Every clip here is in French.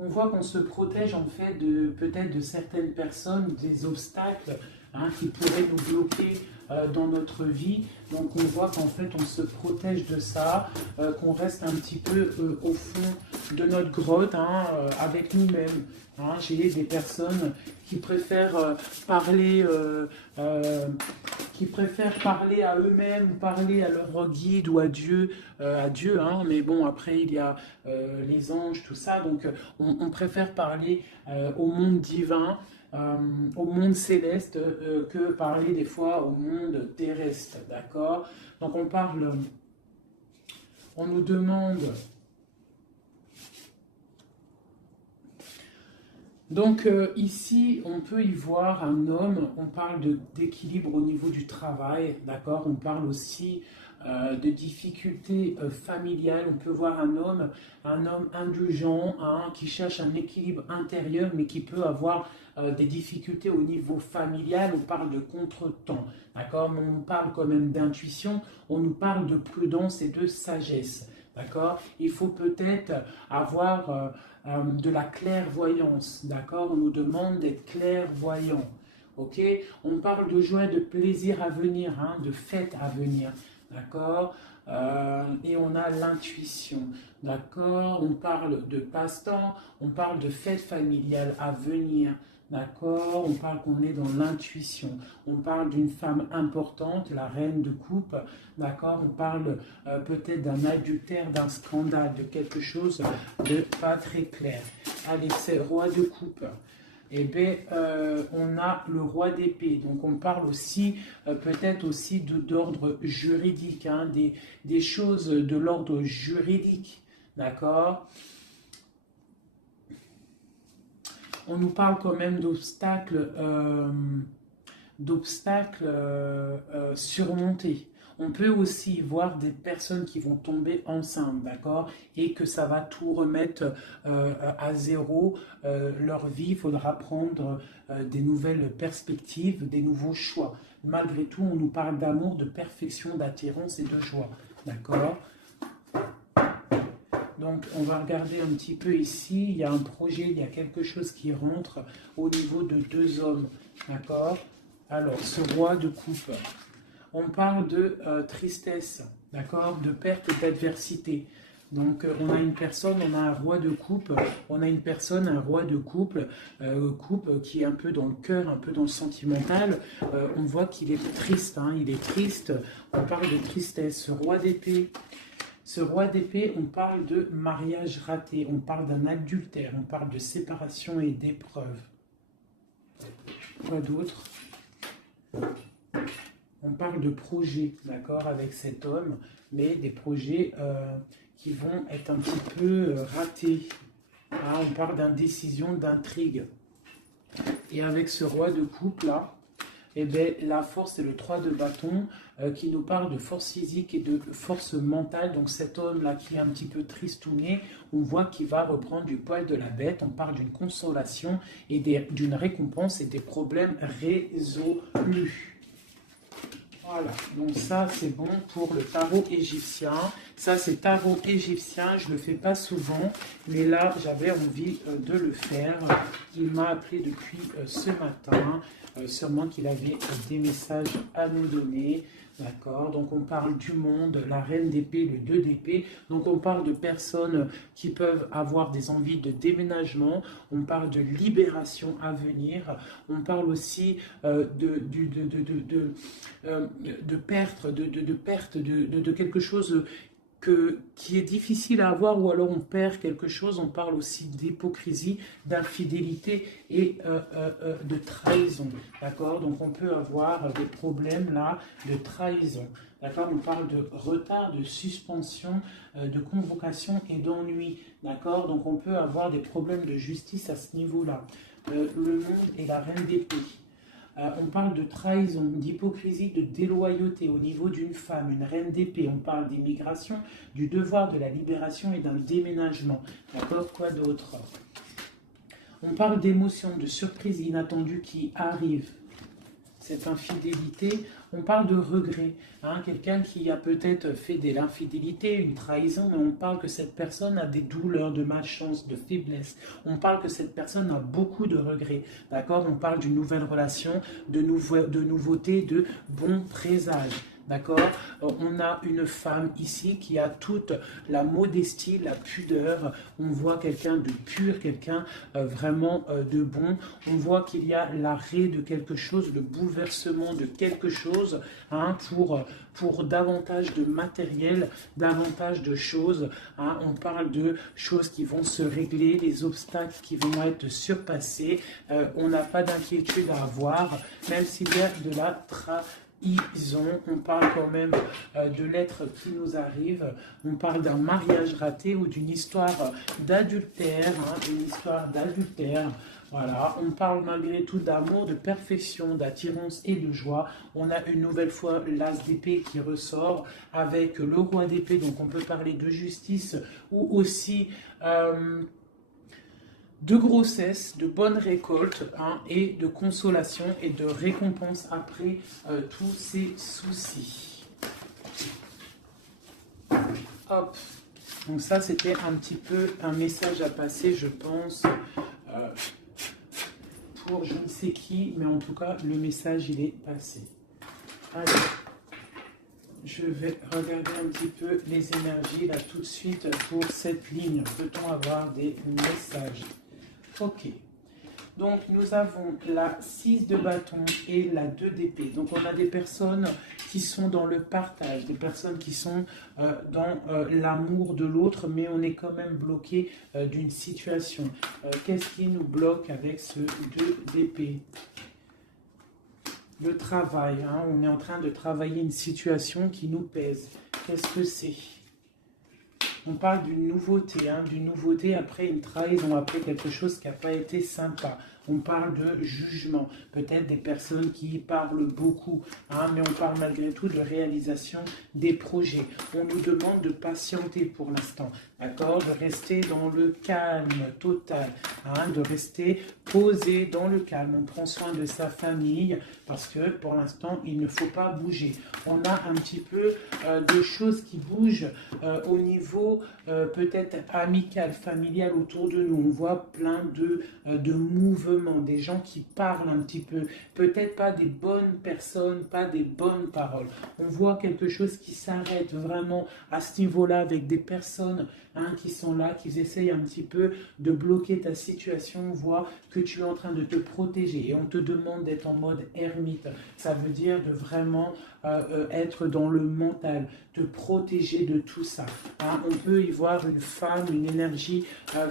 On voit qu'on se protège en fait de peut-être de certaines personnes, des obstacles qui pourraient nous bloquer dans notre vie. Donc on voit qu'en fait on se protège de ça, qu'on reste un petit peu au fond de notre grotte avec nous-mêmes. J'ai des personnes qui préfèrent parler à eux-mêmes, parler à leur guide ou à Dieu. Mais bon, après il y a les anges, tout ça. Donc on préfère parler au monde divin, au monde céleste, que parler des fois au monde terrestre, d'accord? Donc on nous demande. Donc ici, on peut y voir un homme, on parle d'équilibre au niveau du travail, d'accord? On parle aussi de difficultés familiales. On peut voir un homme indulgent, qui cherche un équilibre intérieur, mais qui peut avoir des difficultés au niveau familial. On parle de contretemps, d'accord? Mais on parle quand même d'intuition, on nous parle de prudence et de sagesse, d'accord? Il faut peut-être avoir de la clairvoyance, d'accord? On nous demande d'être clairvoyant, ok? On parle de joie, de plaisir à venir, de fête à venir, d'accord? Et on a l'intuition, d'accord? On parle de passe-temps, on parle de fête familiale à venir, d'accord? On parle qu'on est dans l'intuition, on parle d'une femme importante, la reine de coupe, d'accord? On parle peut-être d'un adultère, d'un scandale, de quelque chose de pas très clair. Allez, c'est roi de coupe. Eh bien, on a le roi d'épée. Donc, on parle aussi, peut-être aussi d'ordre juridique, des choses de l'ordre juridique, d'accord? On nous parle quand même d'obstacles surmontés. On peut aussi voir des personnes qui vont tomber enceintes, d'accord? Et que ça va tout remettre à zéro leur vie. Il faudra prendre des nouvelles perspectives, des nouveaux choix. Malgré tout, on nous parle d'amour, de perfection, d'attirance et de joie, d'accord? Donc, on va regarder un petit peu ici. Il y a un projet, il y a quelque chose qui rentre au niveau de deux hommes, d'accord? Alors, ce roi de coupe, on parle de tristesse, d'accord? De perte et d'adversité. Donc, on a une personne, on a un roi de coupe, on a une personne, un roi de couple qui est un peu dans le cœur, un peu dans le sentimental. On voit qu'il est triste, il est triste. On parle de tristesse. Ce roi d'épée, on parle de mariage raté, on parle d'un adultère, on parle de séparation et d'épreuve. Quoi d'autre? On parle de projets, d'accord, avec cet homme, mais des projets qui vont être un petit peu ratés. On parle d'indécision, d'intrigue. Et avec ce roi de coupe là, eh bien, la force, c'est le 3 de bâton qui nous parle de force physique et de force mentale. Donc cet homme-là qui est un petit peu tristouné, on voit qu'il va reprendre du poil de la bête. On parle d'une consolation et d'une récompense et des problèmes résolus. Voilà, donc ça c'est bon pour le tarot égyptien. Ça c'est tarot égyptien, je ne le fais pas souvent, mais là j'avais envie de le faire. Il m'a appelé depuis ce matin, sûrement qu'il avait des messages à nous donner. D'accord, donc on parle du monde, la reine d'épée, le 2 d'épée. Donc on parle de personnes qui peuvent avoir des envies de déménagement. On parle de libération à venir. On parle aussi de perte, de quelque chose qui est difficile à avoir, ou alors on perd quelque chose. On parle aussi d'hypocrisie, d'infidélité et de trahison, d'accord? Donc on peut avoir des problèmes là de trahison, d'accord? On parle de retard, de suspension, de convocation et d'ennui, d'accord? Donc on peut avoir des problèmes de justice à ce niveau-là. Le monde et la reine d'épée. On parle de trahison, d'hypocrisie, de déloyauté au niveau d'une femme, une reine d'épée. On parle d'immigration, du devoir de la libération et d'un déménagement. D'accord? Quoi d'autre? On parle d'émotions, de surprises inattendues qui arrivent. cette infidélité, on parle de regret. Hein, quelqu'un qui a peut-être fait de l'infidélité, une trahison, mais on parle que cette personne a des douleurs, de malchance, de faiblesse. On parle que cette personne a beaucoup de regrets. D'accord? On parle d'une nouvelle relation, de nouveauté, de bons présages. D'accord? On a une femme ici qui a toute la modestie, la pudeur. On voit quelqu'un de pur, quelqu'un vraiment de bon. On voit qu'il y a l'arrêt de quelque chose, le bouleversement de quelque chose, hein, pour davantage de matériel, davantage de choses. Hein. On parle de choses qui vont se régler, les obstacles qui vont être surpassés. On n'a pas d'inquiétude à avoir, même s'il y a de la on parle quand même de l'être qui nous arrive, on parle d'un mariage raté ou d'une histoire d'adultère, hein, une histoire d'adultère. Voilà, on parle malgré tout d'amour, de perfection, d'attirance et de joie. On a une nouvelle fois l'as d'épée qui ressort avec le roi d'épée, donc on peut parler de justice ou aussi de grossesse, de bonne récolte, hein, et de consolation et de récompense après tous ces soucis. Hop. Donc ça, c'était un petit peu un message à passer, je pense, pour je ne sais qui, mais en tout cas, le message, il est passé. Allez, je vais regarder un petit peu les énergies, là, tout de suite, pour cette ligne. Peut-on avoir des messages? Ok, donc nous avons la 6 de bâton et la 2 d'épée. Donc on a des personnes qui sont dans le partage, des personnes qui sont dans l'amour de l'autre, mais on est quand même bloqué d'une situation. Qu'est-ce qui nous bloque avec ce 2 d'épée? Le travail, hein, on est en train de travailler une situation qui nous pèse. Qu'est-ce que c'est? On parle d'une nouveauté, hein, après une trahison, après quelque chose qui n'a pas été sympa. On parle de jugement, peut-être des personnes qui parlent beaucoup, hein, mais on parle malgré tout de réalisation des projets. On nous demande de patienter pour l'instant, d'accord, de rester dans le calme total, hein, de rester posé dans le calme. On prend soin de sa famille parce que pour l'instant, il ne faut pas bouger. On a un petit peu de choses qui bougent au niveau peut-être amical, familial autour de nous. On voit plein de mouvements, des gens qui parlent un petit peu, peut-être pas des bonnes personnes, pas des bonnes paroles. On voit quelque chose qui s'arrête vraiment à ce niveau-là avec des personnes, hein, qui sont là, qui essayent un petit peu de bloquer ta situation. On voit que tu es en train de te protéger et on te demande d'être en mode ermite. Ça veut dire de vraiment être dans le mental, te protéger de tout ça. Hein. On peut y voir une femme, une énergie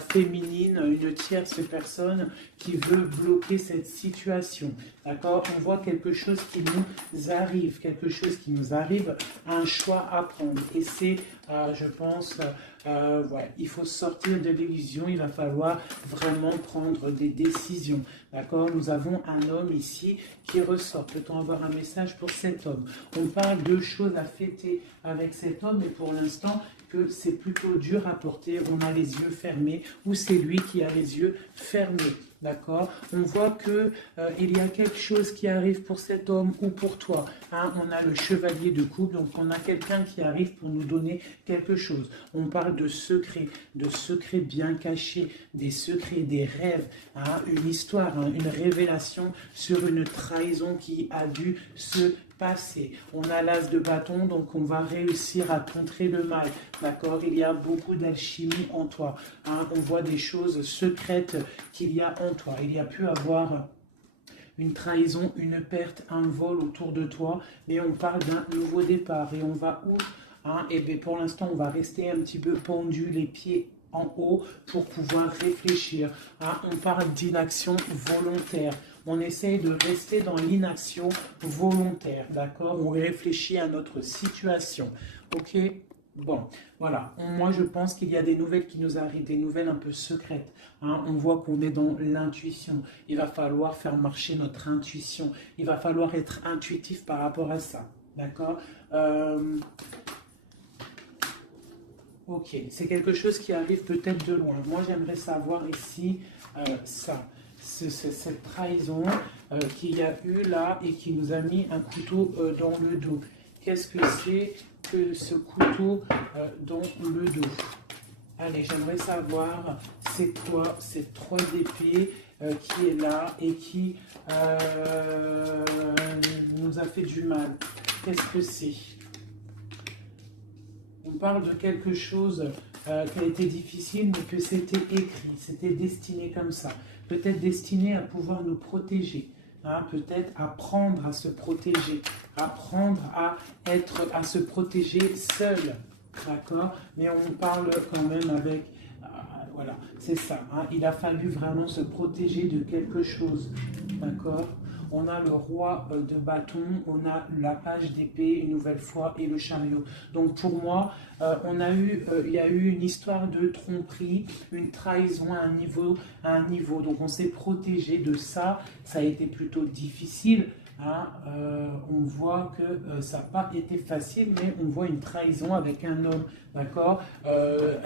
féminine, une tierce personne qui veut bloquer cette situation. D'accord? On voit quelque chose qui nous arrive, un choix à prendre. Et c'est, je pense, ouais, il faut sortir de l'illusion, il va falloir vraiment prendre des décisions. D'accord? Nous avons un homme ici qui ressort. Peut-on avoir un message pour cet homme? On parle de choses à fêter avec cet homme, mais pour l'instant, que c'est plutôt dur à porter. On a les yeux fermés, ou c'est lui qui a les yeux fermés. D'accord? On voit que il y a quelque chose qui arrive pour cet homme ou pour toi. Hein? On a le chevalier de coupe, donc on a quelqu'un qui arrive pour nous donner quelque chose. On parle de secrets bien cachés, des secrets, des rêves, hein? Une histoire, hein? Une révélation sur une trahison qui a dû se passer. On a l'as de bâton, donc on va réussir à contrer le mal. D'accord? Il y a beaucoup d'alchimie en toi. Hein? On voit des choses secrètes qu'il y a en toi. Il y a pu avoir une trahison, une perte, un vol autour de toi, mais on parle d'un nouveau départ. Et on va où? Hein? Et bien pour l'instant, on va rester un petit peu pendu, les pieds en haut, pour pouvoir réfléchir. Hein? On parle d'inaction volontaire. On essaye de rester dans l'inaction volontaire, d'accord? On réfléchit à notre situation, ok? Bon, voilà. Moi, je pense qu'il y a des nouvelles qui nous arrivent, des nouvelles un peu secrètes. Hein? On voit qu'on est dans l'intuition. Il va falloir faire marcher notre intuition. Il va falloir être intuitif par rapport à ça, d'accord? Ok, c'est quelque chose qui arrive peut-être de loin. Moi, j'aimerais savoir ici ça. cette trahison qu'il y a eu là et qui nous a mis un couteau dans le dos. Qu'est-ce que c'est que ce couteau dans le dos? Allez, j'aimerais savoir c'est quoi cette 3 d'épée qui est là et qui nous a fait du mal. Qu'est-ce que c'est? On parle de quelque chose qui a été difficile, mais que c'était écrit, c'était destiné comme ça. Peut-être destiné à pouvoir nous protéger, hein, peut-être apprendre à se protéger, apprendre à se protéger seul, d'accord? Mais on parle quand même avec, voilà, c'est ça, hein, il a fallu vraiment se protéger de quelque chose, d'accord? On a le roi de bâton, on a la page d'épée une nouvelle fois et le chariot. Donc pour moi, il y a eu une histoire de tromperie, une trahison à un niveau. Donc on s'est protégé de ça. Ça a été plutôt difficile. Hein, on voit que ça n'a pas été facile, mais on voit une trahison avec un homme, d'accord,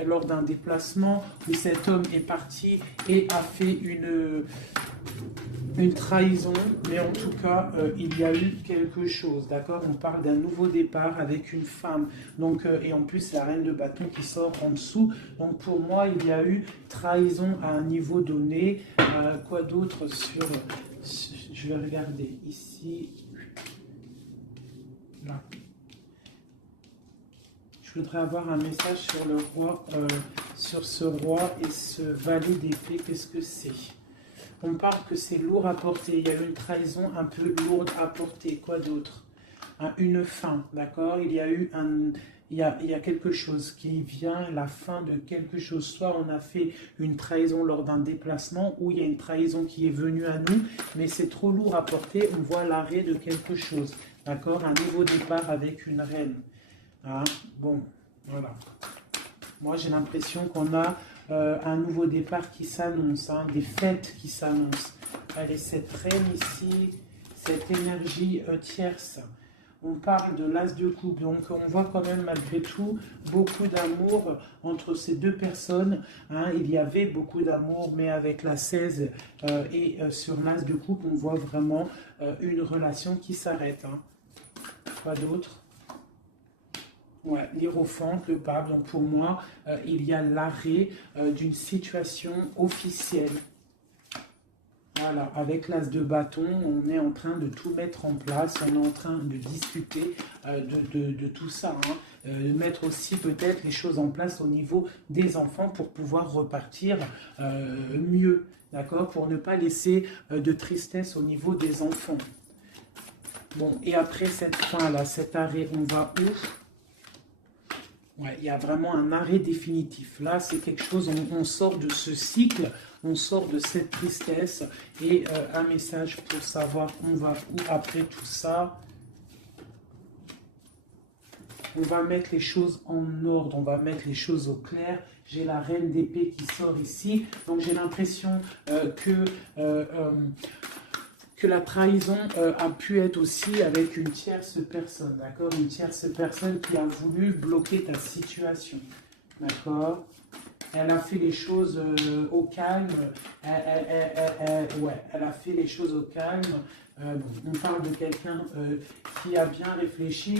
lors d'un déplacement où cet homme est parti et a fait une trahison, mais en tout cas, il y a eu quelque chose, d'accord? On parle d'un nouveau départ avec une femme, donc, et en plus, la reine de bâton qui sort en dessous. Donc, pour moi, il y a eu trahison à un niveau donné. Quoi d'autre sur... Je vais regarder ici. Là. Je voudrais avoir un message sur le roi, sur ce roi et ce valet d'épée. Qu'est-ce que c'est? On parle que c'est lourd à porter. Il y a eu une trahison un peu lourde à porter. Quoi d'autre? Une fin, d'accord? Il y a eu il y a quelque chose qui vient, la fin de quelque chose. Soit on a fait une trahison lors d'un déplacement, ou il y a une trahison qui est venue à nous, mais c'est trop lourd à porter. On voit l'arrêt de quelque chose, d'accord? Un nouveau départ avec une reine. Hein? Bon, voilà. Moi, j'ai l'impression qu'on a un nouveau départ qui s'annonce, hein, des fêtes qui s'annoncent. Allez, cette reine ici, cette énergie tierce, on parle de l'as de coupe, donc on voit quand même malgré tout beaucoup d'amour entre ces deux personnes. Hein. Il y avait beaucoup d'amour, mais avec la 16 et sur l'as de coupe, on voit vraiment une relation qui s'arrête. Hein. Quoi d'autre? Ouais, l'hiérophante, le pape. Donc pour moi, il y a l'arrêt d'une situation officielle. Voilà, avec l'as de bâton, on est en train de tout mettre en place, on est en train de discuter de tout ça, hein. De mettre aussi peut-être les choses en place au niveau des enfants pour pouvoir repartir mieux, d'accord, pour ne pas laisser de tristesse au niveau des enfants. Bon, et après cette fin-là, cet arrêt, on va où? Ouais, il y a vraiment un arrêt définitif. Là, c'est quelque chose, on sort de ce cycle, on sort de cette tristesse. Et un message pour savoir on va où après tout ça. On va mettre les choses en ordre, on va mettre les choses au clair. J'ai la reine d'épée qui sort ici. Donc j'ai l'impression que la trahison a pu être aussi avec une tierce personne, d'accord? Une tierce personne qui a voulu bloquer ta situation, d'accord? Elle a fait les choses au calme, ouais, elle a fait les choses au calme. On parle de quelqu'un qui a bien réfléchi,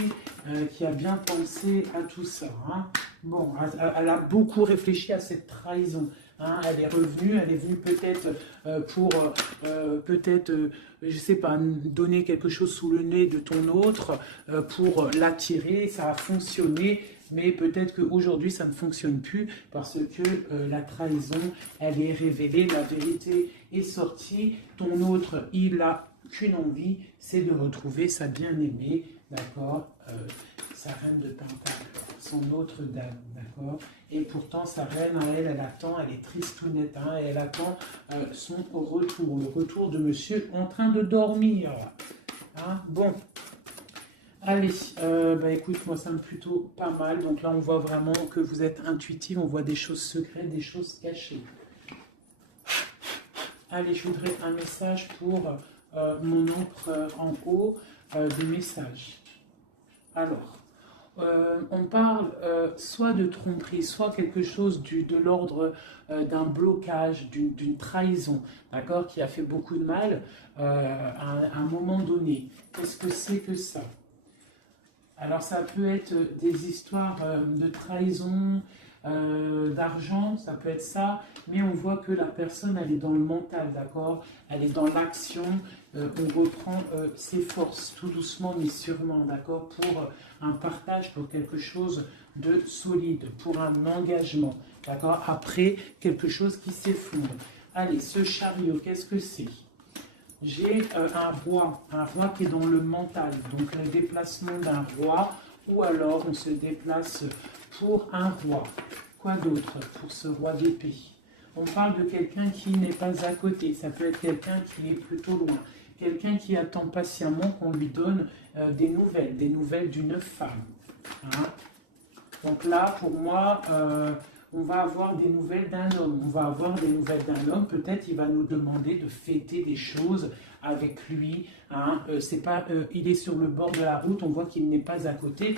qui a bien pensé à tout ça. Hein. Bon, elle a beaucoup réfléchi à cette trahison. Hein. Elle est venue peut-être pour, je sais pas, donner quelque chose sous le nez de ton autre, pour l'attirer, ça a fonctionné. Mais peut-être qu'aujourd'hui, ça ne fonctionne plus parce que la trahison, elle est révélée, la vérité est sortie. Ton autre, il a qu'une envie, c'est de retrouver sa bien-aimée, d'accord, sa reine de Pentacle, son autre dame, d'accord. Et pourtant, sa reine, elle attend, elle est tristounette, hein, et elle attend son retour, le retour de monsieur en train de dormir. Hein, bon. Allez, écoute, moi ça me plutôt pas mal. Donc là, on voit vraiment que vous êtes intuitif, on voit des choses secrètes, des choses cachées. Allez, je voudrais un message pour mon ombre en haut, des messages. Alors, On parle soit de tromperie, soit quelque chose de l'ordre d'un blocage, d'une trahison, d'accord, qui a fait beaucoup de mal à un moment donné. Qu'est-ce que c'est que ça? Alors ça peut être des histoires de trahison, d'argent, ça peut être ça, mais on voit que la personne, elle est dans le mental, d'accord? Elle est dans l'action, on reprend ses forces, tout doucement mais sûrement, d'accord? Pour un partage, pour quelque chose de solide, pour un engagement, d'accord? Après, quelque chose qui s'effondre. Allez, ce chariot, qu'est-ce que c'est? J'ai un roi qui est dans le mental, donc le déplacement d'un roi, ou alors on se déplace pour un roi. Quoi d'autre pour ce roi d'épée? On parle de quelqu'un qui n'est pas à côté, ça peut être quelqu'un qui est plutôt loin, quelqu'un qui attend patiemment qu'on lui donne des nouvelles d'une femme. Hein. Donc là, pour moi, on va avoir des nouvelles d'un homme. On va avoir des nouvelles d'un homme. Peut-être il va nous demander de fêter des choses avec lui. Hein. C'est pas, il est sur le bord de la route. On voit qu'il n'est pas à côté.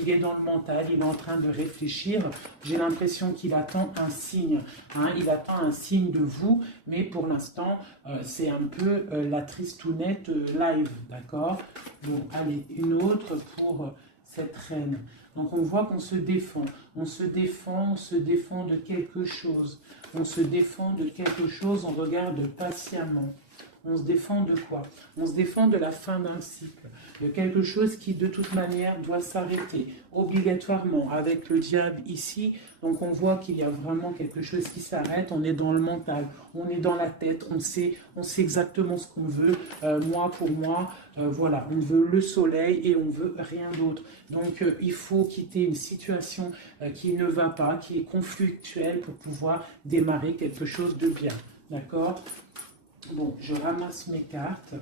Il est dans le mental. Il est en train de réfléchir. J'ai l'impression qu'il attend un signe. Hein. Il attend un signe de vous. Mais pour l'instant, c'est un peu la tristounette live. D'accord? Bon, allez, une autre pour cette reine. Donc on voit qu'on se défend, on se défend, on se défend de quelque chose, on se défend de quelque chose, on regarde patiemment. On se défend de quoi? On se défend de la fin d'un cycle, de quelque chose qui de toute manière doit s'arrêter, obligatoirement, avec le diable ici. Donc on voit qu'il y a vraiment quelque chose qui s'arrête, on est dans le mental, on est dans la tête, on sait exactement ce qu'on veut, moi pour moi, voilà, on veut le soleil et on veut rien d'autre. Donc il faut quitter une situation qui ne va pas, qui est conflictuelle pour pouvoir démarrer quelque chose de bien, d'accord? Bon, je ramasse mes cartes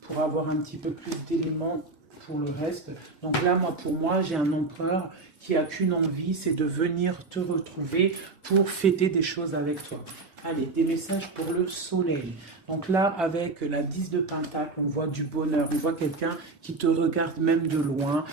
pour avoir un petit peu plus d'éléments pour le reste. Donc là, pour moi, j'ai un empereur qui a qu'une envie, c'est de venir te retrouver pour fêter des choses avec toi. Allez, des messages pour le soleil. Donc là, avec la 10 de Pentacle, on voit du bonheur, on voit quelqu'un qui te regarde même de loin,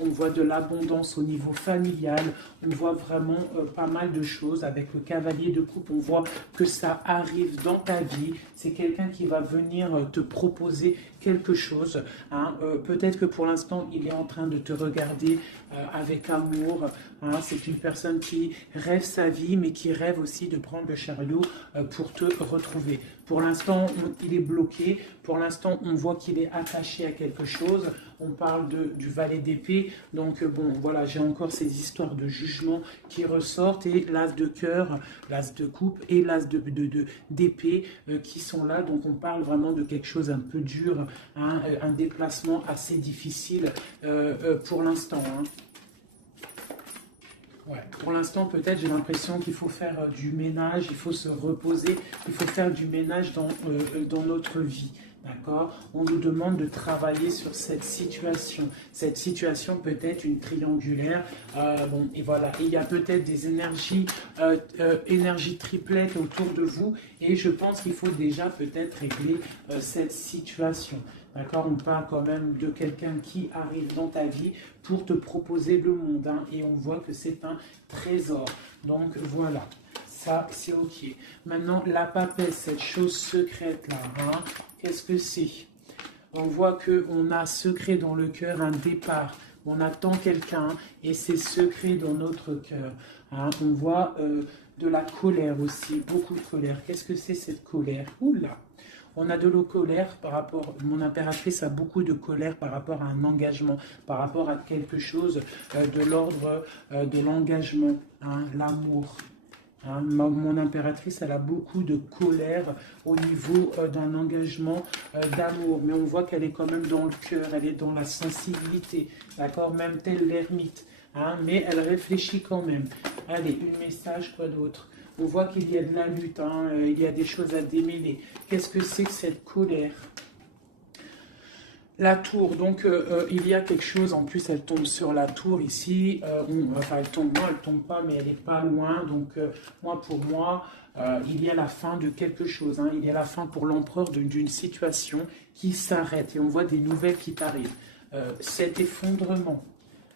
on voit de l'abondance au niveau familial, on voit vraiment pas mal de choses. Avec le cavalier de coupe, on voit que ça arrive dans ta vie. C'est quelqu'un qui va venir te proposer quelque chose. Hein. Peut-être que pour l'instant, il est en train de te regarder avec amour. Hein. C'est une personne qui rêve sa vie, mais qui rêve aussi de prendre le chariot pour te retrouver. Pour l'instant, il est bloqué. Pour l'instant, on voit qu'il est attaché à quelque chose. On parle du valet d'épée. Donc, bon, voilà, j'ai encore ces histoires de jugement qui ressortent. Et l'as de cœur, l'as de coupe et l'as d'épée qui sont là. Donc, on parle vraiment de quelque chose un peu dur, hein, un déplacement assez difficile pour l'instant. Hein. Ouais. Pour l'instant, peut-être, j'ai l'impression qu'il faut faire du ménage, il faut se reposer, il faut faire du ménage dans notre vie. D'accord? On nous demande de travailler sur cette situation. Cette situation peut être une triangulaire. Bon, et voilà. Et il y a peut-être des énergies triplettes autour de vous. Et je pense qu'il faut déjà peut-être régler cette situation. D'accord? On parle quand même de quelqu'un qui arrive dans ta vie pour te proposer le monde. Hein, et on voit que c'est un trésor. Donc voilà. Ça, c'est OK. Maintenant, la papesse, cette chose secrète-là, hein, qu'est-ce que c'est? On voit qu'on a secret dans le cœur, un départ. On attend quelqu'un et c'est secret dans notre cœur. Hein. On voit de la colère aussi, beaucoup de colère. Qu'est-ce que c'est cette colère? Oula! On a de la colère par rapport, mon impératrice a beaucoup de colère par rapport à un engagement, par rapport à quelque chose de l'ordre de l'engagement, hein, l'amour. Hein, mon impératrice, elle a beaucoup de colère au niveau d'un engagement d'amour, mais on voit qu'elle est quand même dans le cœur, elle est dans la sensibilité, d'accord, même telle l'ermite, hein, mais elle réfléchit quand même. Allez, un message, quoi d'autre? On voit qu'il y a de la lutte, hein, il y a des choses à démêler. Qu'est-ce que c'est que cette colère? La tour, donc il y a quelque chose, en plus elle tombe sur la tour ici, enfin elle tombe, non elle tombe pas, mais elle n'est pas loin, donc pour moi, il y a la fin de quelque chose, hein, il y a la fin pour l'empereur d'une situation qui s'arrête, et on voit des nouvelles qui t'arrivent. Cet effondrement,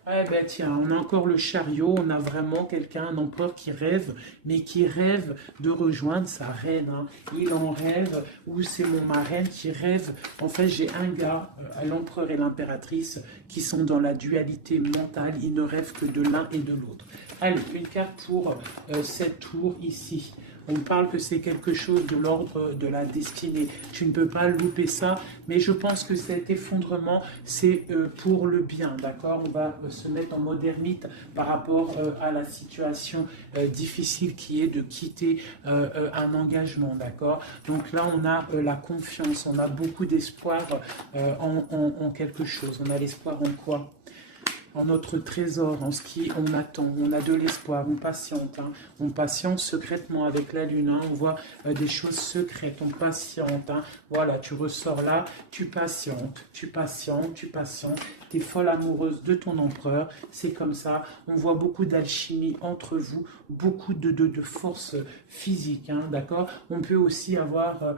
Eh ben tiens, on a encore le chariot, on a vraiment quelqu'un, un empereur qui rêve, mais qui rêve de rejoindre sa reine, hein. Il en rêve, ou c'est mon marraine qui rêve. En fait, j'ai un gars, l'empereur et l'impératrice, qui sont dans la dualité mentale, ils ne rêvent que de l'un et de l'autre. Allez, une carte pour cette tour ici. On parle que c'est quelque chose de l'ordre de la destinée. Tu ne peux pas louper ça, mais je pense que cet effondrement, c'est pour le bien, d'accord? On va se mettre en mode ermite par rapport à la situation difficile qui est de quitter un engagement, d'accord? Donc là, on a la confiance, on a beaucoup d'espoir en quelque chose. On a l'espoir en quoi? En notre trésor, en ce qui on attend, on a de l'espoir, on patiente, hein. On patiente secrètement avec la lune, hein. On voit des choses secrètes, on patiente, hein. Voilà, tu ressors là, tu patientes, tu patientes, tu patientes, tu es folle amoureuse de ton empereur, c'est comme ça, on voit beaucoup d'alchimie entre vous, beaucoup de force physique, hein, d'accord? On peut aussi avoir...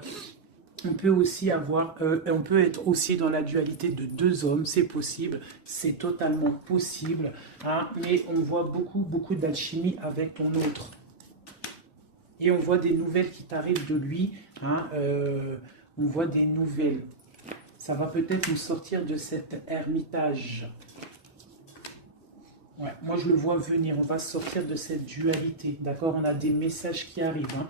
on peut être aussi dans la dualité de deux hommes, c'est possible, c'est totalement possible, hein, mais on voit beaucoup d'alchimie avec ton autre. Et on voit des nouvelles qui t'arrivent de lui, hein, on voit des nouvelles. Ça va peut-être nous sortir de cet ermitage. Ouais, moi je le vois venir, on va sortir de cette dualité, d'accord? On a des messages qui arrivent, hein.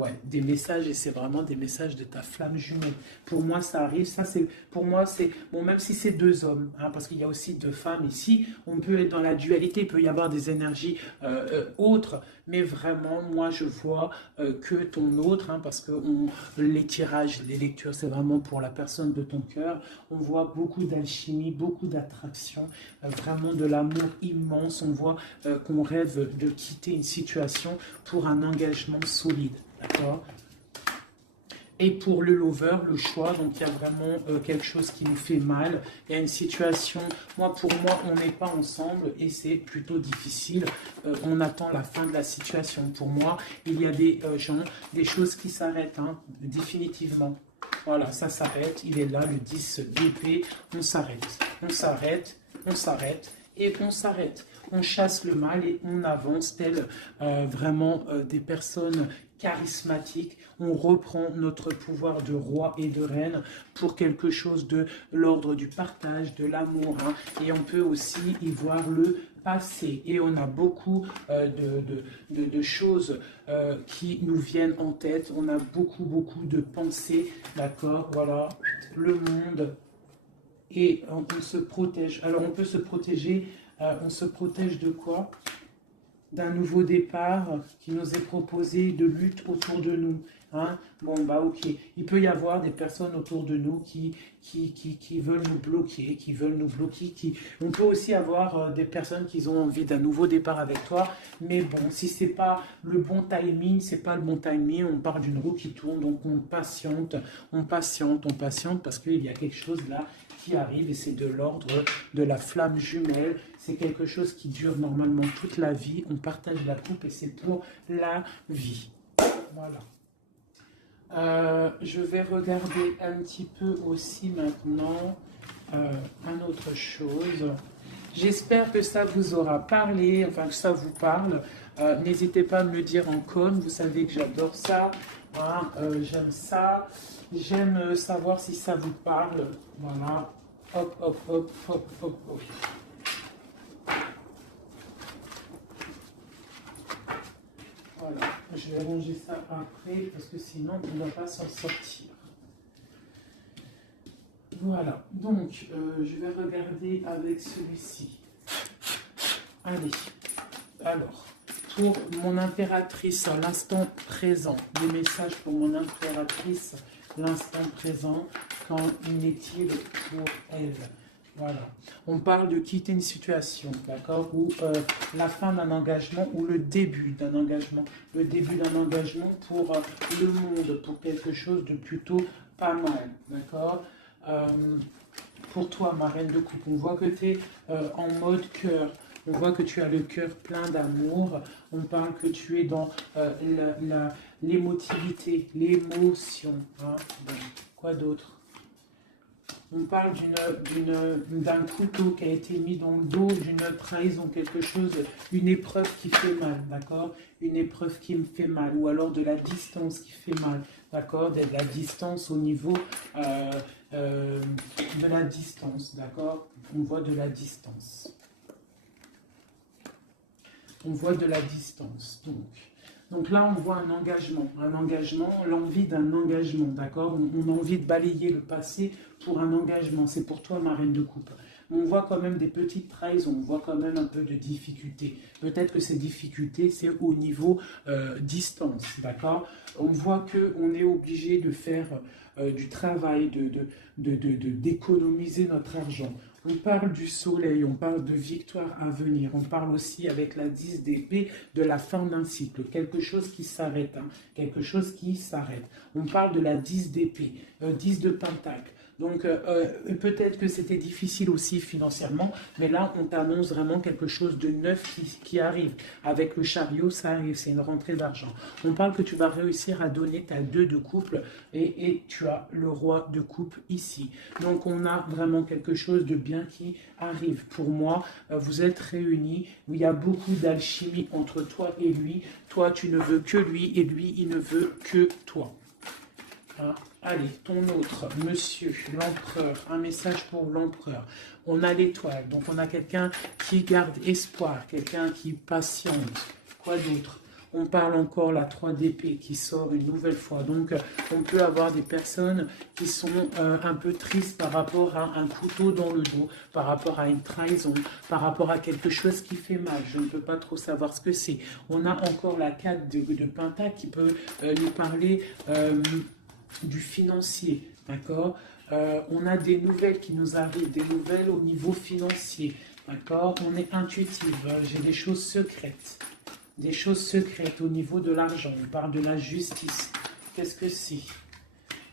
Ouais, des messages, et c'est vraiment des messages de ta flamme jumelle. Pour moi, ça arrive, ça c'est, pour moi, c'est, bon, même si c'est deux hommes, hein, parce qu'il y a aussi deux femmes ici, on peut être dans la dualité, il peut y avoir des énergies autres, mais vraiment, moi, je vois que ton autre, hein, parce que les tirages, les lectures, c'est vraiment pour la personne de ton cœur, on voit beaucoup d'alchimie, beaucoup d'attraction, vraiment de l'amour immense, on voit qu'on rêve de quitter une situation pour un engagement solide. D'accord. Et pour le lover, le choix, donc il y a vraiment quelque chose qui nous fait mal. Il y a une situation, pour moi, on n'est pas ensemble et c'est plutôt difficile. On attend la fin de la situation. Pour moi, il y a des gens, des choses qui s'arrêtent, hein, définitivement. Voilà, ça s'arrête. Il est là, le 10 d'épée. On s'arrête, on s'arrête, on s'arrête et on s'arrête. On chasse le mal et on avance, tel vraiment des personnes charismatiques. On reprend notre pouvoir de roi et de reine pour quelque chose de l'ordre du partage, de l'amour, hein. Et on peut aussi y voir le passé. Et on a beaucoup de choses qui nous viennent en tête. On a beaucoup de pensées, d'accord? Voilà, le monde. Et on se protège. Alors on peut se protéger. On se protège de quoi? D'un nouveau départ qui nous est proposé, de lutte autour de nous. Hein? Bon, bah ok. Il peut y avoir des personnes autour de nous qui veulent nous bloquer, qui veulent nous bloquer. On peut aussi avoir des personnes qui ont envie d'un nouveau départ avec toi. Mais bon, si c'est pas le bon timing, c'est pas le bon timing, on part d'une roue qui tourne, donc on patiente, on patiente, on patiente, parce qu'il y a quelque chose là qui arrive et c'est de l'ordre de la flamme jumelle. C'est quelque chose qui dure normalement toute la vie. On partage la coupe et c'est pour la vie. Voilà. Je vais regarder un petit peu aussi maintenant une autre chose. J'espère que ça vous aura parlé, enfin que ça vous parle. N'hésitez pas à me le dire en com, vous savez que j'adore ça. Hein, j'aime ça. J'aime savoir si ça vous parle. Voilà. Hop, hop, hop, hop, hop, hop. Voilà. Je vais ranger ça après parce que sinon on ne va pas s'en sortir. Voilà. Donc, je vais regarder avec celui-ci. Allez. Alors, pour mon impératrice à l'instant présent, des messages pour mon impératrice l'instant présent, qu'en est-il pour elle? Voilà. On parle de quitter une situation, d'accord, ou la fin d'un engagement ou le début d'un engagement. Le début d'un engagement pour le monde, pour quelque chose de plutôt pas mal, d'accord. Pour toi, ma reine de coupe, on voit que tu es en mode cœur. On voit que tu as le cœur plein d'amour. On parle que tu es dans l'émotivité, l'émotion. Hein. Bon, quoi d'autre? On parle d'un couteau qui a été mis dans le dos, d'une trahison, quelque chose, une épreuve qui fait mal, d'accord? Une épreuve qui me fait mal, ou alors de la distance qui fait mal, d'accord? De la distance au niveau de la distance, d'accord? On voit de la distance. On voit de la distance, donc là, on voit un engagement, l'envie d'un engagement, d'accord? On a envie de balayer le passé pour un engagement. C'est pour toi, ma reine de coupe. On voit quand même des petites trahisons, on voit quand même un peu de difficultés. Peut-être que ces difficultés, c'est au niveau distance, d'accord? On voit qu'on est obligé de faire du travail, d'économiser notre argent. On parle du soleil, on parle de victoire à venir, on parle aussi avec la 10 d'épée de la fin d'un cycle, quelque chose qui s'arrête, hein, quelque chose qui s'arrête. On parle de la 10 d'épée, 10 de pentacle. Donc peut-être que c'était difficile aussi financièrement, mais là on t'annonce vraiment quelque chose de neuf qui arrive. Avec le chariot, ça arrive, c'est une rentrée d'argent. On parle que tu vas réussir à donner ta 2 de couple et tu as le roi de coupe ici. Donc on a vraiment quelque chose de bien qui arrive. Pour moi, vous êtes réunis, où il y a beaucoup d'alchimie entre toi et lui. Toi, tu ne veux que lui et lui, il ne veut que toi. Hein? Allez, ton autre, monsieur, l'empereur, un message pour l'empereur. On a l'étoile, donc on a quelqu'un qui garde espoir, quelqu'un qui patiente. Quoi d'autre? On parle encore la 3 d'épée qui sort une nouvelle fois. Donc, on peut avoir des personnes qui sont un peu tristes par rapport à un couteau dans le dos, par rapport à une trahison, par rapport à quelque chose qui fait mal. Je ne peux pas trop savoir ce que c'est. On a encore la 4 de pentacle qui peut nous parler du financier, d'accord? On a des nouvelles qui nous arrivent, des nouvelles au niveau financier, d'accord? On est intuitif, j'ai des choses secrètes. Des choses secrètes au niveau de l'argent. On parle de la justice. Qu'est-ce que c'est?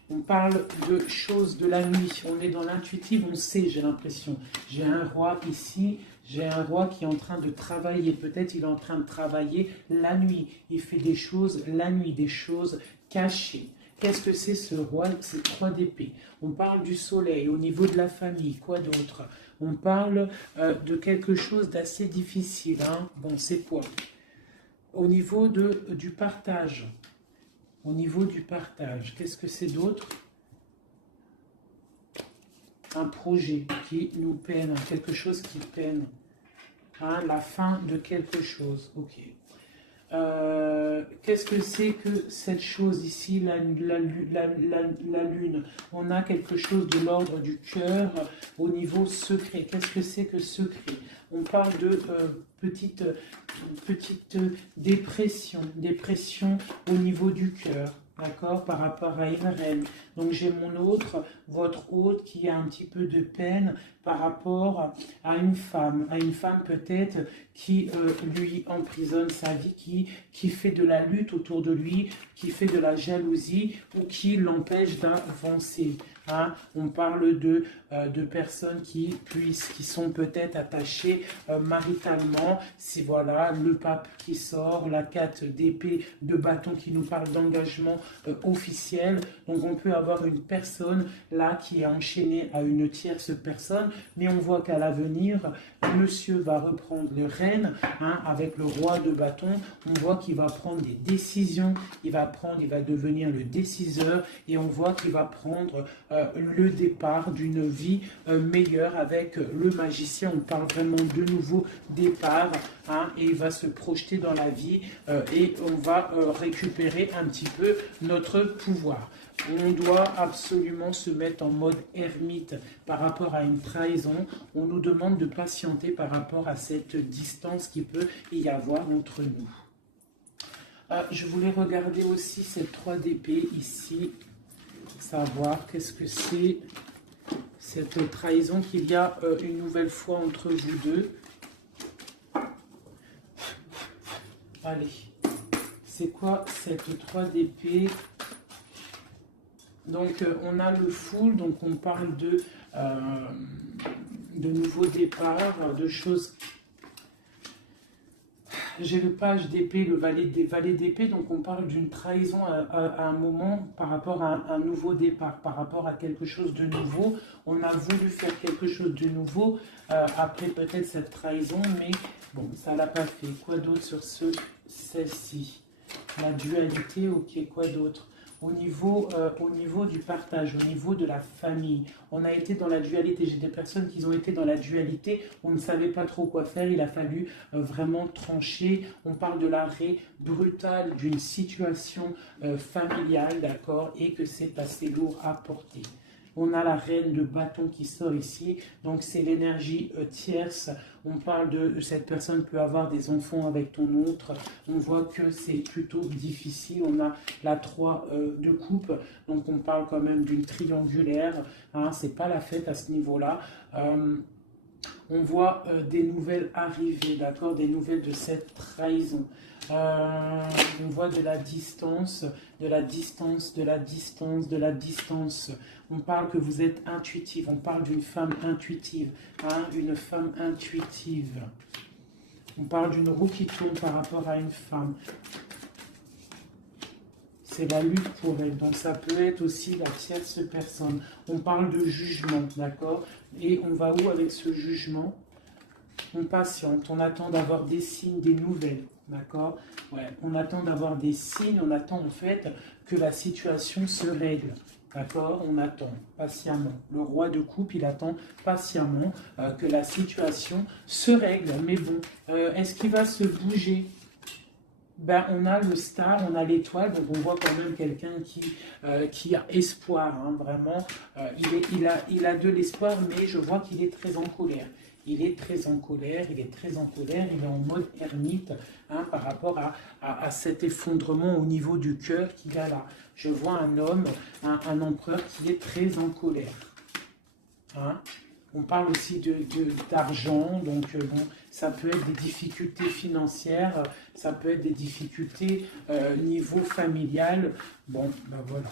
On parle de choses de la nuit. On est dans l'intuitif, on sait, j'ai l'impression. J'ai un roi ici, j'ai un roi qui est en train de travailler. Peut-être il est en train de travailler la nuit. Il fait des choses la nuit, des choses cachées. Qu'est-ce que c'est ce roi? C'est 3 d'épée. On parle du soleil, au niveau de la famille. Quoi d'autre? On parle de quelque chose d'assez difficile. Hein? Bon, c'est quoi? Au niveau du partage. Au niveau du partage, qu'est-ce que c'est d'autre? Un projet qui nous peine, quelque chose qui peine. Hein, la fin de quelque chose. Ok. Qu'est-ce que c'est que cette chose ici, la lune? On a quelque chose de l'ordre du cœur au niveau secret. Qu'est-ce que c'est que secret? On parle de petite dépression au niveau du cœur, d'accord, par rapport à une reine. Donc j'ai mon autre, votre autre, qui a un petit peu de peine par rapport à une femme peut-être qui lui emprisonne sa vie, qui fait de la lutte autour de lui, qui fait de la jalousie ou qui l'empêche d'avancer. Hein? On parle de personnes qui sont peut-être attachées maritalement. Si voilà, le pape qui sort, la 4 d'épée de bâton qui nous parle d'engagement officiel. Donc on peut avoir une personne là qui est enchaînée à une tierce personne, mais on voit qu'à l'avenir, monsieur va reprendre le règne, hein, avec le roi de bâton. On voit qu'il va prendre des décisions, il va devenir le déciseur, et on voit qu'il va prendre le départ d'une vie meilleure avec le magicien. On parle vraiment de nouveau départ, hein, et il va se projeter dans la vie et on va récupérer un petit peu notre pouvoir. On doit absolument se mettre en mode ermite par rapport à une trahison. On nous demande de patienter par rapport à cette distance qui peut y avoir entre nous. Je voulais regarder aussi cette 3 d'épée ici, savoir qu'est-ce que c'est cette trahison qu'il y a une nouvelle fois entre vous deux. Allez, c'est quoi cette 3 d'épée? Donc on a le full, donc on parle de nouveaux départs, de choses J'ai le page d'épée, le valet d'épée, donc on parle d'une trahison à un moment par rapport à un nouveau départ, par rapport à quelque chose de nouveau. On a voulu faire quelque chose de nouveau après peut-être cette trahison, mais bon, ça l'a pas fait. Quoi d'autre sur celle-ci? La dualité, ok, quoi d'autre? Au niveau du partage, au niveau de la famille, on a été dans la dualité. J'ai des personnes qui ont été dans la dualité, on ne savait pas trop quoi faire, il a fallu vraiment trancher. On parle de l'arrêt brutal d'une situation familiale, d'accord, et que c'est assez lourd à porter. On a la reine de bâton qui sort ici, donc c'est l'énergie tierce. On parle de cette personne peut avoir des enfants avec ton autre. On voit que c'est plutôt difficile. On a la 3 de coupe, donc on parle quand même d'une triangulaire. Hein, c'est pas la fête à ce niveau-là. On voit des nouvelles arriver, d'accord, des nouvelles de cette trahison. On voit de la distance, de la distance, de la distance, de la distance. On parle que vous êtes intuitive, on parle d'une femme intuitive, hein, une femme intuitive. On parle d'une roue qui tourne par rapport à une femme. C'est la lutte pour elle, donc ça peut être aussi la tierce personne. On parle de jugement, d'accord? Et on va où avec ce jugement? On patiente, on attend d'avoir des signes, des nouvelles, d'accord? Ouais, on attend d'avoir des signes, on attend en fait que la situation se règle, d'accord? On attend patiemment. Le roi de coupe, il attend patiemment que la situation se règle. Mais bon, est-ce qu'il va se bouger? Ben, on a le star, on a l'étoile, donc on voit quand même quelqu'un qui a espoir, hein, vraiment. Il a de l'espoir, mais je vois qu'il est très en colère. Il est très en colère, il est très en colère, il est en mode ermite, hein, par rapport à cet effondrement au niveau du cœur qu'il a là. Je vois un homme, un empereur qui est très en colère. Hein. On parle aussi d'argent, donc bon, ça peut être des difficultés financières, ça peut être des difficultés niveau familial. Bon, ben voilà.